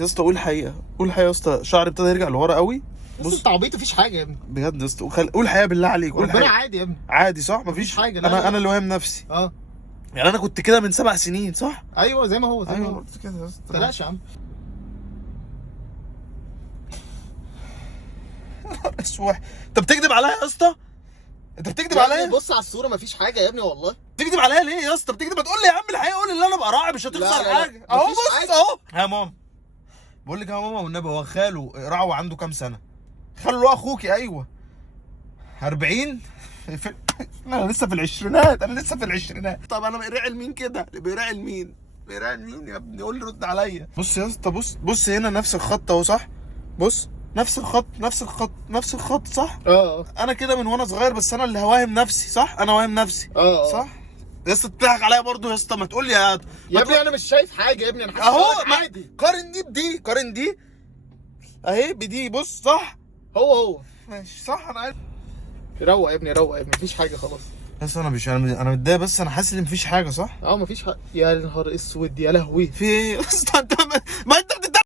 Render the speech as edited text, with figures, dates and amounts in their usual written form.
يا اسطى قول الحقيقه، قول الحقيقه يا اسطى، شعري ابتدى يرجع لورا قوي. بص انت عبيط، مفيش حاجه يا ابني بجد يا اسطى، قول الحقيقه بالله عليك، قول ربنا الحقيقه. عادي يا ابني. عادي صح؟ مفيش حاجة، لا انا لا. انا اللي واهم نفسي. اه يعني انا كنت كده من 7 سنين صح؟ ايوه زي ما هو، زي ما ايوه هو. قلت كده يا اسطى. تلاش يا عم. اسوح، انت بتكذب عليا يا اسطى؟ انت بتكذب يا ابني عليا؟ بص على الصوره، مفيش حاجه يا ابني والله. بتكذب عليا ليه يا اسطى؟ بتكذب، تقول لي يا عم الحقيقه، قول اللي انا براعي، مش لا، هتخسر لا، حاجه. اهو مفيش بص حاجة. اهو. يا ماما بقول لك يا ماما والنبي، هو خاله رعوه عنده كام سنه؟ خاله اخوكي ايوه 40. انا لسه في العشرينات، انا لسه في العشرينات. طب انا بيراعي لمين كده؟ بيراعي لمين؟ بيراعي لمين يا ابني؟ قول لي رد عليا. بص يا اسطى، بص هنا نفس الخط اهو صح؟ بص نفس الخط نفس الخط نفس الخط صح؟ اه انا كده من وانا صغير، بس انا اللي هواهم نفسي صح؟ انا واهم نفسي صح؟ يا اسطى بتضحك عليا برضه يا اسطى، ما تقول لي يا ابني انا مش شايف حاجه يا ابني، انا حاسس اهو عادي. قارن دي بدي، قارن دي اهي بدي، بص صح؟ هو ماشي صح، انا عارف. روق يا ابني، روق يا ابني، مفيش حاجه خلاص. بس انا مش، انا متضايق، بس انا حاسس ان مفيش حاجه صح؟ اه مفيش حاجه. يا نهار اسود يا لهوي. في ايه يا اسطى؟ انت ما انت